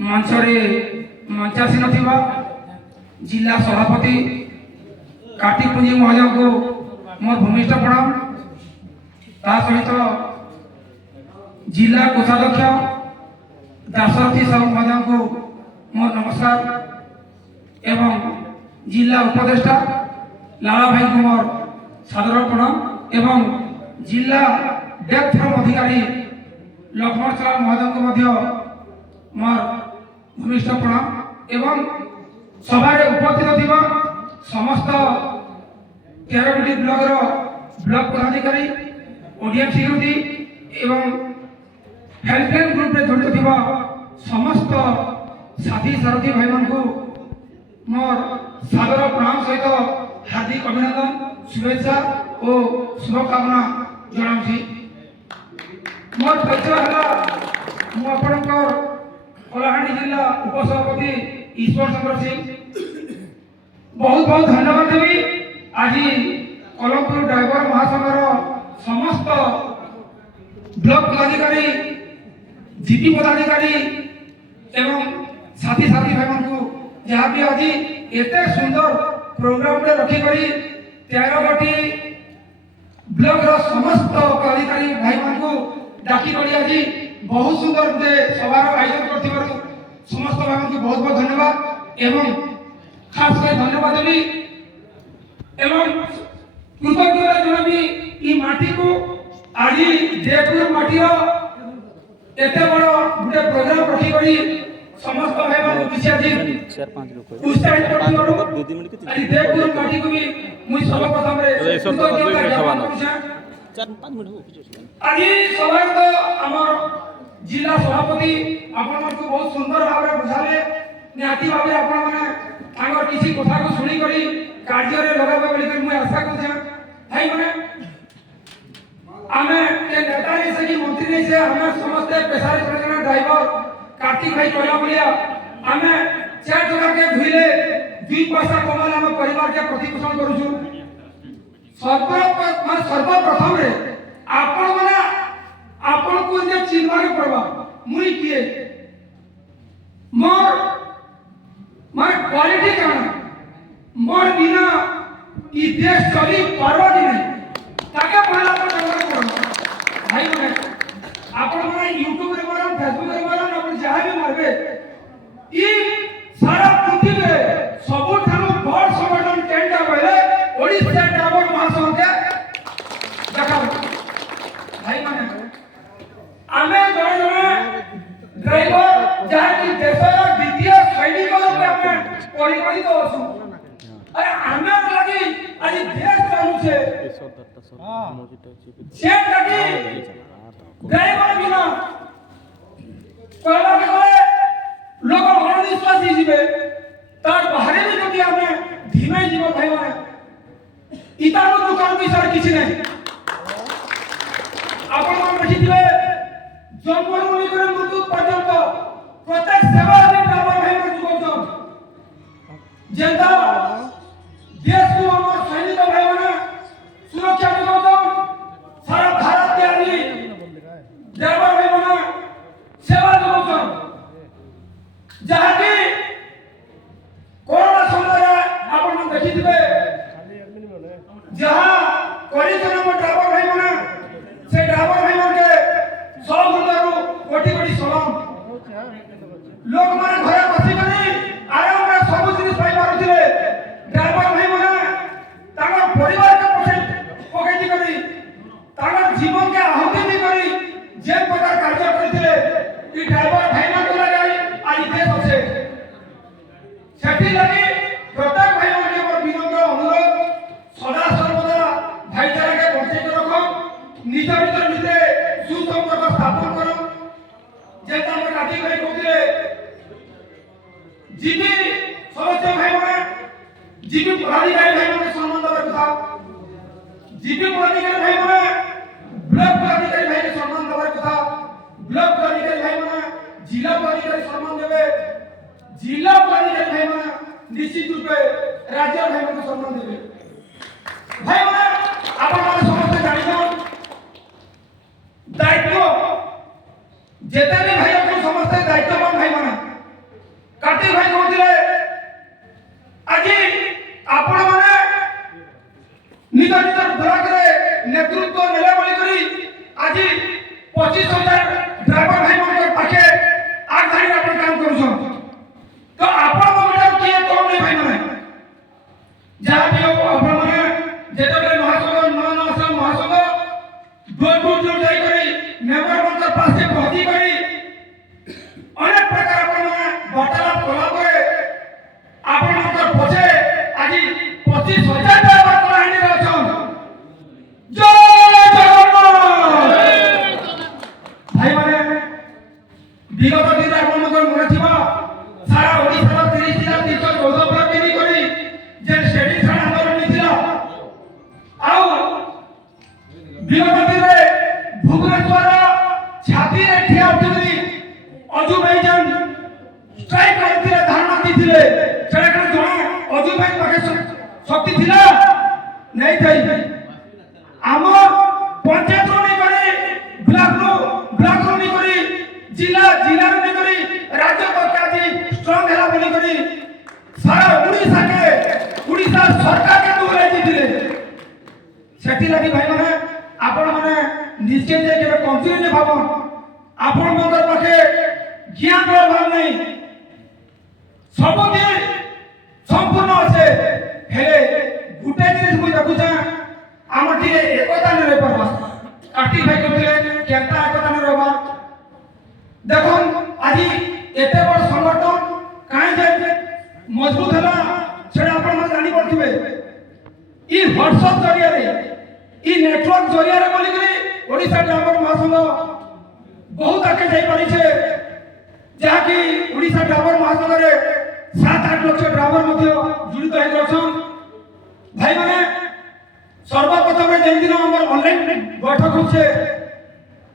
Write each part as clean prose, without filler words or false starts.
मंचरे मंचासीन थिबा जिला सभापति काटीपुंजी महोदय को मोर भूमिष्ठ प्रणाम। ता सहित जिला कोषाध्यक्ष दाशरथी साहू महोदय को मोर नमस्कार एवं जिला उपदेष्टा लाला भाई को मोर सादर प्रणाम एवं जिला डेप्थ फ्रम अधिकारी लक्ष्मण साहू महोदय को मध्य मोर भूमिष्ठ प्रणाम एवं सभारे उपस्थित थिबा समस्त 13टी ब्लॉक पदाधिकारी ओडीएफ सिक्यूरिटी एवं हेल्पलाइन ग्रुप रे जड़ित थिबा समस्त साथी सारथी भाई मान को मोर सादर प्रणाम सहित हार्दिक अभिनंदन शुभेच्छा और शुभकामना जनाऊँ। मोर परिचय है मु आपणकर कलाहांडी जिला उपसभापति ईश्वर चंद्र सिंह बहुत बहुत धन्यवाद देवी। आज कलमपुर ड्राइवर महासंघर समस्त ब्लॉक पदाधिकारी जीपी पदाधिकारी एवं साथी साथी भाई मान को जहाँ भी आज एते सुंदर प्रोग्राम रे रखी करी 13टी ब्लॉक रो समस्त पदाधिकारी भाई मान को डाकी करी आज बहुत सुंदर सभार आयोजन कर समस्त भाई मान को बहुत बहुत धन्यवाद एवं खास कर धन्यवाद देवी एवं कृतज्ञता जनाबी ई माटी को आज देवपुर माटी एते बड़ गुटे प्रोग्राम रखी करी समस्त भाई मान किसी आज उत्साहित करथिबारु आज देवपुर माटी को भी मुई सर्वप्रथम रे आज सभा तो हमर जिला सभापति आपण मन को बहुत सुंदर भाव रे बुझाले निहाती भाव रे आपण माने आगर किसी कथा को सुनी करी कार्य रे लगाबे बोली कर मुई आशा करछे भाई माने आमे के नेता नहीं से कि मंत्री नहीं से हमें समस्त पेशारे चलना ड्राइवर कार्तिक भाई कहला बोलिया आमे चार जगह के धुइले 2 पैसा कमाले हम परिवार के प्रतिपोषण करूछु सर्वप्रथम रे आपण माने आपण को जे चिन्ह के पड़वा मुई किए मोर माय क्वालिटी काना मोर बिना ई देश चली पारबा कि नहीं ताके पहला तो करना पड़ो भाई माने आपण माने YouTube रे मारन Facebook रे मारन आपण जहां भी मारबे ई सारा पृथ्वी रे सबु थानु बड़ संगठन केंटा पहले ओडिशा ड्राइवर महासंघ के देखा भाई माने आमे जने जने ड्राइवर जहां की देशर द्वितीय सैनिक रूपे आमे पड़ी तो असु अरे आमे लागि आज देश चालू छे से लागि ड्राइवर बिना कहला के गले लोग अनिश्वासी जीवे तार बाहरे भी जदि आमे धीमे जीव भाई माने इतानो दुकान विषय किछि नहीं आपण मन रखिथिबे जन्मरू निकर मृत्यु पर्यंत प्रत्येक सेवा रे ड्राइवर भाई मन जुगोछन जेंदा देश को हमर सैनिक भाई माने सुरक्षा जुगोछन सारा भारत के आदि ड्राइवर भाई माने सेवा जुगोछन जहाँ की कोरोना समय आपण मन देखिथिबे जहाँ करिछन हमर ड्राइवर भाई माने से ड्राइवर भाई मन के सब हजारों कोटी कोटी सलाम लोग माने घरे बसी करी आराम रे सब जिनिस पाई पारुथिले ड्राइवर भाई माने ताकर परिवार के पकेटी करी ताकर जीवन के आहुति भी करी जे प्रकार कार्य करथिले ई ड्राइवर भाई मान को लगाई आज देश আছে सेठी लागि प्रत्येक भाई मान के मोर विनम्र अनुरोध सदा सर्वदा भाईचारा के बंचे के रखम निज भीतर सुसंपर्क स्थापन करो जेता हम काटी भाई कहथिले जीबी सदस्य भाई माने जीबी पदाधिकारी भाई माने सम्मान देबार कथा जीबी पदाधिकारी भाई माने ब्लॉक पदाधिकारी भाई के सम्मान देबार कथा ब्लॉक पदाधिकारी भाई माने जिला पदाधिकारी सम्मान देबे जिला पदाधिकारी भाई माने निश्चित रूपे राज्य भाई माने सम्मान देबे भाई माने आपण माने समस्त जानिछन दायित्व जेते भी भाई अपन समस्त दायित्ववान भाई माने বিগত দিনে আপনাদের মনে থিবা সারা ওড়িশার 30 জেলা 314 ব্লক কে করি যে সেটি ছাড়া আন্দোলন ছিল আউ বিগত দিনে ভুবনেশ্বর ছাতিরে ঠিয়া উঠিলি অজু ভাই যান স্ট্রাইক করতে ধারণা দিছিলে সেটা কেন জমা অজু ভাই পাখে শক্তি ছিল নাই থাই আমার পঞ্চায়েত নেই করে ব্লক নেই করে জিলা নেই করে রাজ্য সরকার স্ট্রং হেলা বলি করে সারা উড়িষ্যা সরকারকে দৌড়াই দিলে সেটি লাগি ভাই মানে আপন মানে নিশ্চয় যে কেবে কনফিডেন্ট ভাবন আপন মঙ্গল পাখে জ্ঞান ভাব নাই সবকে সম্পূর্ণ আছে হেলে গুটে জিনিস মুই দেখুছা আমার টিকে একতা নেই রই পারবা কাটি ভাই কইলে কেনতা একতা নেই রবা দেখুন আজি এতে বড় সংগঠন কাই যে মজবুত হলা সেটা আপন মানে জানি পড়তিবে ই হোয়াটসঅ্যাপ জরিয়ারে ই নেটওয়ার্ক জরিয়ারে বলি করে ওড়িশা ড্রাইভর মহাসংঘ বহুত আগে যাই পারিছে যাকি ওড়িশা ড্রাইভর মহাসংঘরে 7-8 লক্ষ ড্রাইভর মধ্যে জড়িত হয়ে যাচ্ছেন ভাই মানে সর্বপ্রথমে যেন দিন আমার অনলাইন বৈঠক হচ্ছে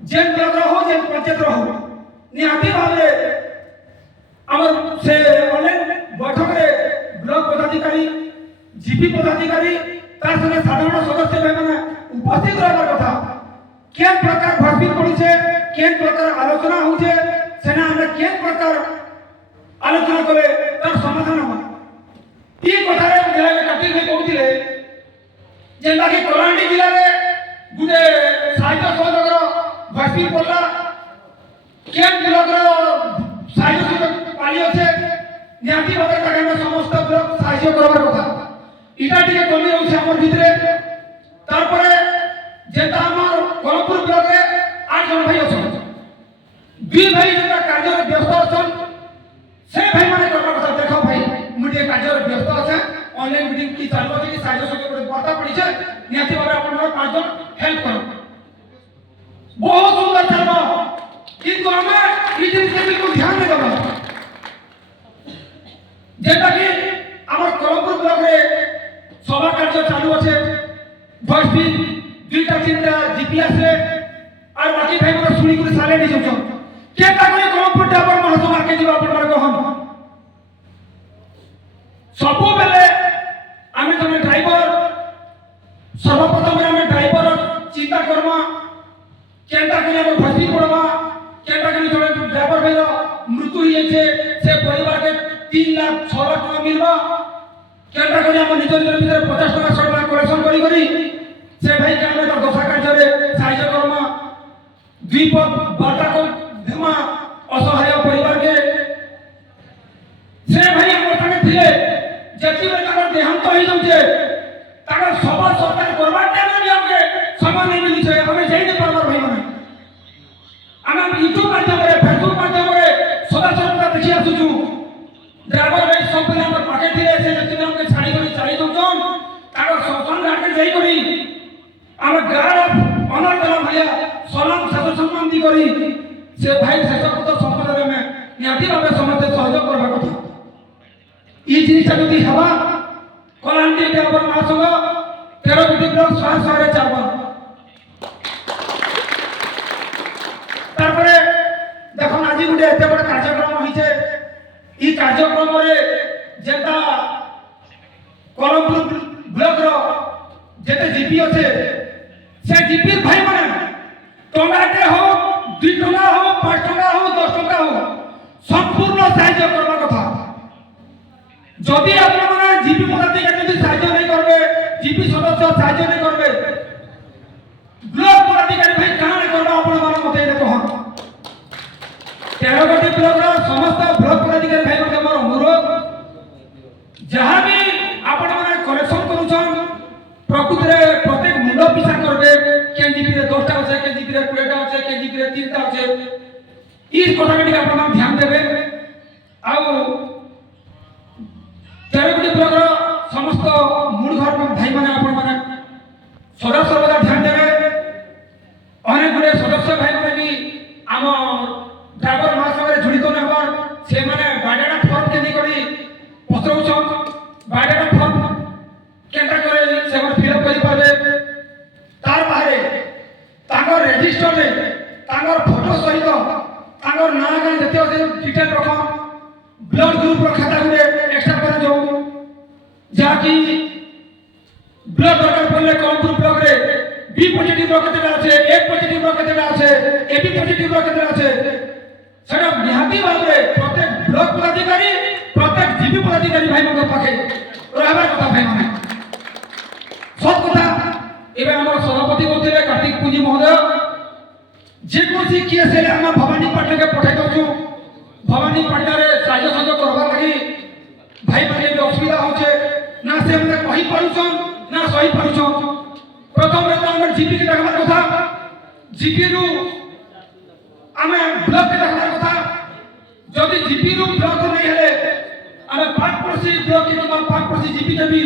যে ব্লক রহ যে পঞ্চায়েত রহ নিহাতি ভাবে আমার সে অনলাইন বৈঠকে ব্লক পদাধিকারী জিপি পদাধিকারী তার সঙ্গে সাধারণ সদস্য ভাই মানে উপস্থিত রহবার কথা কেন প্রকার ভাষণ পড়ছে কেন প্রকার আলোচনা হচ্ছে সেনা আমরা কেন প্রকার আলোচনা করে তার সমাধান হব এই কথারে জেলাকে কাটি ভাই কହୁଥିଲେ যেটাকি কলাহাଣ୍ଡି জিল্লাରେ গুটে সাহিত্য সহযোগର ଭାଷଣ ପଡଲା କେନ୍ ବ୍ଲକର ସାହାଯ୍ୟ ସହଯୋଗ ପାଳି ଅଛେ ନିହାତି ଭାବେ ତାକେ ଆମେ ସମସ୍ତ ବ୍ଲକ ସାହାଯ୍ୟ କରବାର କଥା ଇଟା ଟିକେ କମି ରହୁଛି ଆମର ଭିତରେ ତାରପରେ যেটা আমার কলমপুর ব্লকে 8 জন ভাই আছেন 2 ভাই যেটা কার্যরে ব্যস্ত আছেন সে ভাই মানে করবার কথা দেখো ভাই মুটিয়ে কার্যরে ব্যস্ত আছে অনলাইন মিটিং কি চালু আছে কি সাহায্য সহযোগ করে বার্তা পড়িছে নিহাতি ভাবে আপনারা 5 জন হেল্প করুন বহুত সুন্দর চালবা কিন্তু আমি এই জিনিসকে বিলকুল ধ্যান দেব না যেটা কি আমার কলমপুর ব্লকে সভা কার্য চালু আছে 10 দিন 2-3টা জিপি আছে আর বাকি ভাই মানে শুনি করে সালে নিয়ে যাচ্ছ কেটা করে কলমপুর ডাবর মহাসভা কে দিব আপনারা কহন সববেলে আমি তুমি ড্রাইভার সর্বপ্রথমে আমি ড্রাইভার চিন্তা করবা কেনটা করে আমার ভাষি পড়বা কেনটা করে জনে ড্রাইভার ভাইর মৃত্যু হয়েছে সে পরিবারকে 3 লাখ 6 লাখ টাকা মিলবা কেনটা করে আমার নিজের ভিতরে 50 টাকা 100 টাকা কালেকশন করি সে ভাই কে আমরা তার দশা কার্যরে সাহায্য করমা দুই পথ বার্তা কর দেমা অসহায় পরিবারকে সে ভাই আমার সঙ্গে ଥିଲେ যেতিবেলে তার দেহান্ত হয়ে যাচ্ছে তার সভা সরকার করবার টাইমে भी আমাকে সময় नहीं मिलिছে আমি যাই না পারবার ভাই মানে আমি ইউটিউব মাধ্যমে ফেসবুক মাধ্যমে সদস্যতা দেখি আসুছু ড্রাইভার ভাই সম্পূর্ণ আমার পাখে ଥିଲେ সে যেতিবেলে আমাকে ছাড়ি করে চাই দউছন তার সন্তান ঘাটে যাই করি আমার গাঁর অনার করা ভাইয়া সলাম সাথে সম্মান দি করি সে ভাই শেষকৃত সম্পদরে আমি নিহাতি ভাবে সমস্ত সহযোগ করবা কথা এই জিনিসটা যদি হবা কলাহাଣ୍ଡି ড্রাইভর মহাসংঘ 13 কোটি ব্লক শহরে চালবা তারপরে দেখুন আজি গোটে এত বড় কার্যক্রম হয়েছে এই কার্যক্রমে যেটা কলমপুর ব্লকর যেতে জিপি আছে সে জিপির ভাই মানে টঙ্কাতে হোক 2 টাকা হোক 5 টাকা হোক 10 টাকা হোক সম্পূর্ণ সাহায্য করবার কথা যদি আপনারা জিপি পদাধিকারী যদি সাহায্য नहीं করবে জিপি সদস্য সাহায্য नहीं করবে ব্লক পদাধিকারী ভাই কানে করবে আপনাদের মতে এটা কহন 13 কোটি ব্লকর সমস্ত ব্লক পদাধিকারী ভাই মতে আমার অনুরোধ যাহা भी আপনারা কালেকশন করুছন প্রকৃতরে প্রত্যেক মুন্ড পিছা করবে কেন জিপিরে 10টা আছে কেন জিপিরে 20টা আছে কেন জিপিরে 3টা আছে এই কথাটা টিকে আপনারা ধ্যান দেবে আউ 13 কোটি ব্লকর সমস্ত মূল ঘর ভাই মানে আপন মানে সদা সর্বদা ধ্যান দেবে অনেক গুড়ে সদস্য ভাই মানে কি আমার ড্রাইভর মহাসংঘরে জড়িত डिटेल रखम ब्लड ग्रुप रो खाता गुरे एक्स्ट्रा कर दो जाकी ब्लड दरकार पड़ले कोन ग्रुप ब्लड रे बी पॉजिटिव रो केते আছে ए पॉजिटिव रो केते আছে ए बी पॉजिटिव रो केते আছে সেটা নিহাতি ভাবে প্রত্যেক ব্লক পদাধিকারী প্রত্যেক জিবি পদাধিকারী ভাই মতো পাখে রহবার কথা ভাই মানে সব কথা এবে আমার সভাপতি বলছিলে কার্তিক পুঁজি মহোদয় যে কোনসি কেস হেলে আমরা ভবানী পাটনাকে পঠাই দউছু ভবানী পাটনারে সাহায্য সহযোগ করবার লাগি ভাই মানে যে অসুবিধা হচ্ছে না সে মানে কহি পারুছন না সহি পারুছন প্রথমে তো আমার জিপি কে ডাকবার কথা জিপি রু আমি ব্লক কে ডাকবার কথা যদি জিপি রু ব্লক নাই হেলে আমি পাটপড়শি ব্লক কে তোমার পাটপড়শি জিপি দেবি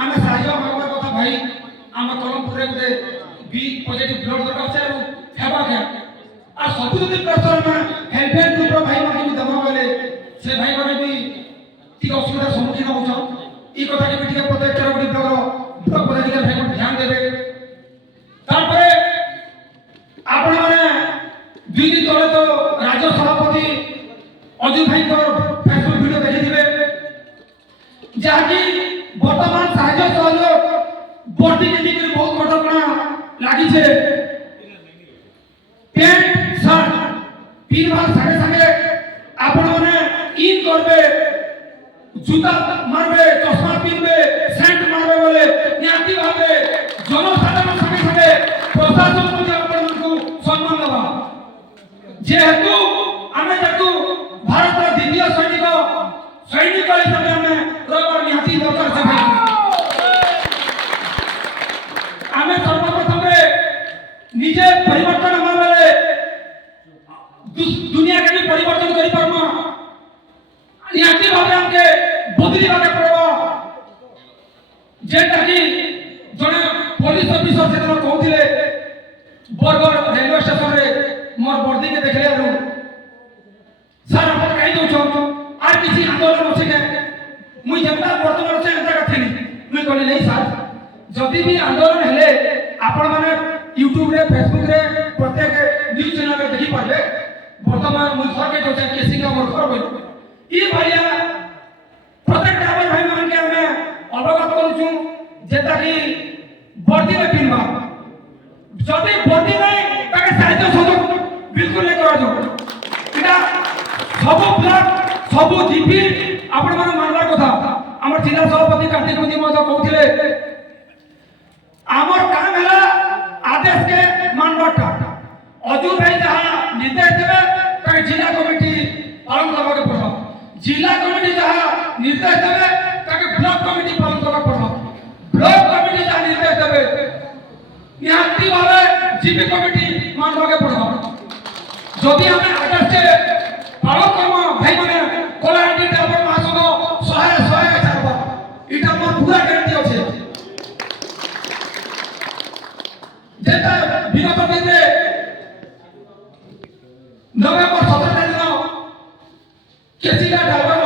আমি সাহায্য করবার কথা ভাই আমার কলমপুরে গুতে বি পজিটিভ ব্লড দরকার আছে আর হেবা কে আর সবু যদি প্রেসার মে হেল্প গ্রুপ র ভাই মানে বি দমা বলে সে ভাই মানে বি ঠিক অসুবিধার সম্মুখীন হউছন এই কথা কে ঠিক প্রত্যেক চারটি ব্লক পদাধিকারী ভাই মানে ধ্যান দেবে তারপরে আপনি মানে দুই দিন তলে তো রাজ্য সভাপতি অজয় ভাইଙ୍କର ফেসবুক ভিডিও দেখিଥିବେ যাকি বর্তমান সাহায্য সহযোগ বর্তি নিয়ে বহুত কটকଣା লাগিছে প্যান্ট শার্ট পিনবার সাথে সাথে আপন মানে ইন করবে জুতা মারবে চশমা পিনবে সেন্ট মারবে বলে নিয়াতি ভাবে জনসাধারণ সাথে সাথে প্রশাসন প্রতি আপনাদেরকে সম্মান দেওয়া যেহেতু আমি যেহেতু ভারতের দ্বিতীয় সৈনিক হিসাবে আমি রবার নিহাতি দরকার আছে আমি সর্বপ্রথমে নিজে পরিবর্তন হওয়া বেলে দুনিয়াকে भी পরিবর্তন করি পারব নিহাতি ভাবে আমাকে বদলিবাকে পড়ব যেটা কি জনে পুলিশ অফিসর সেদিন কହୁଥିଲେ বরগড় রেলওয়ে স্টেশনে মোর বর্দিকে দেখলে আর স্যার আপন কাই দউছন আর কিছু আন্দোলন আছে কে মুই যেটা বর্তমান আছে এটা কাথিনি মুই কলি নাই স্যার যদি भी आंदोलन हेले आपण माने YouTube रे Facebook रे प्रत्येक न्यूज चैनल रे देखि पाबे वर्तमान मुई घर के जो केसी का मोर घर बइ ई भलिया प्रत्येक ड्राइवर भाई मान के हमें अवगत करूछु जेता कि वर्दी में पिनबा जदी वर्दी नहीं ताके साहित्य सहयोग बिल्कुल नहीं करा जो इटा सब ब्लॉक सब जीपी आपण माने मानला कथा हमर जिला सभापति कार्तिक मोदी महोदय कहउथिले আমার কাম হলা আদেশ কে মানবাটা অজু ভাই যাহা নির্দেশ দেবে তাকে জেলা কমিটি পালন করবাকে পড়ব জেলা কমিটি যাহা নির্দেশ দেবে তাকে ব্লক কমিটি পালন করবা পড়ব ব্লক কমিটি যাহা নির্দেশ দেবে নিহাতি ভাবে জিপি কমিটি মানবাকে পড়ব যদি আমি আদেশকে পালন করব ভাই মানে কোলাহান্ডি ড্রাইভার মহাসংঘ সহায় ছাড়ব এটা মোর পুরা গ্যারান্টি আছে যেটা বিগত দিনে নভেম্বর 17 তারিখ কেসিকা ড্রাইভার